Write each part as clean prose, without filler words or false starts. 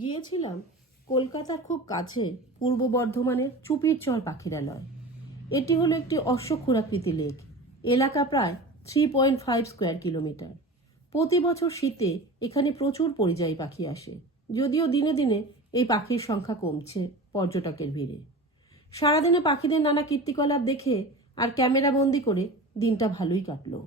গিয়েছিলাম কলকাতার খুব কাছে পূর্ব বর্ধমানের চুপিরচর পাখিরালয়। এটি হলো একটি অশ্বক্ষুরাকৃতি লেক। এলাকা প্রায় 3.5 স্কোয়ার কিলোমিটার। প্রতি বছর শীতে এখানে প্রচুর পরিযায়ী পাখি আসে, যদিও দিনে দিনে এই পাখির সংখ্যা কমছে পর্যটকের ভিড়ে। সারাদিনে পাখিদের নানা কীর্তিকলাপ দেখে আর ক্যামেরা বন্দি করে দিনটা ভালোই কাটলো।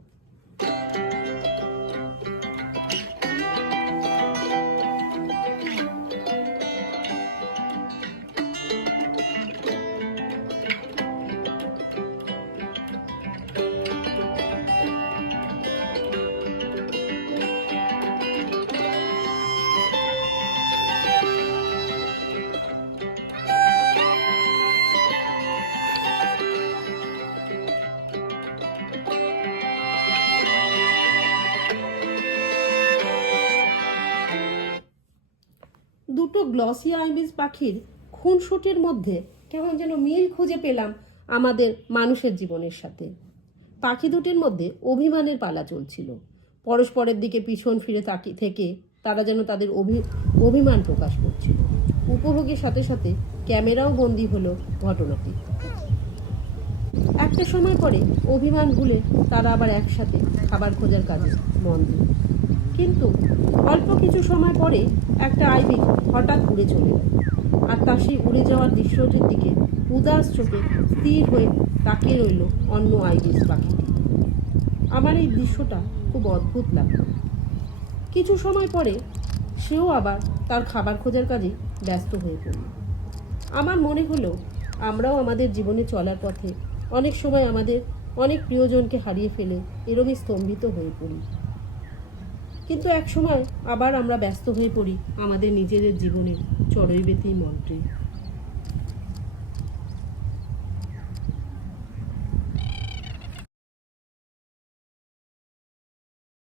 দুটো গ্লসি আইবিস পাখির খুনসুটির মধ্যে কেমন যেন মিল খুঁজে পেলাম আমাদের মানুষের জীবনের সাথে। পাখি দুটির মধ্যে অভিমানের পালা চলছিল। পরস্পরের দিকে পিছন ফিরে তাকিয়ে থেকে তারা যেন তাদের অভিমান প্রকাশ করছিল। উপভোগের সাথে সাথে ক্যামেরাও বন্দি হলো ঘটনাটি। একটা সময় পরে অভিমান ভুলে তারা আবার একসাথে খাবার খোঁজার কাজে মন দিল। কিন্তু অল্প কিছু সময় পরে একটা আইবিস হঠাৎ উড়ে চলে গেল, আর তার সেই উড়ে যাওয়ার দৃশ্যটির দিকে উদাস চোখে স্থির হয়ে তাকিয়ে রইল অন্য আইবিস পাখিটি। আমার এই দৃশ্যটা খুব অদ্ভুত লাগলো। কিছু সময় পরে সেও আবার তার খাবার খোঁজার কাজে ব্যস্ত হয়ে পড়ল। আমার মনে হলো আমরাও আমাদের জীবনে চলার পথে অনেক সময় আমাদের অনেক প্রিয়জনকে হারিয়ে ফেলে এরমই স্তম্ভিত হয়ে পড়ি। কিন্তু এক সময় আবার আমরা ব্যস্ত হয়ে পড়ি আমাদের নিজেদের জীবনের চড়ুইবেতি মন্ত্রে।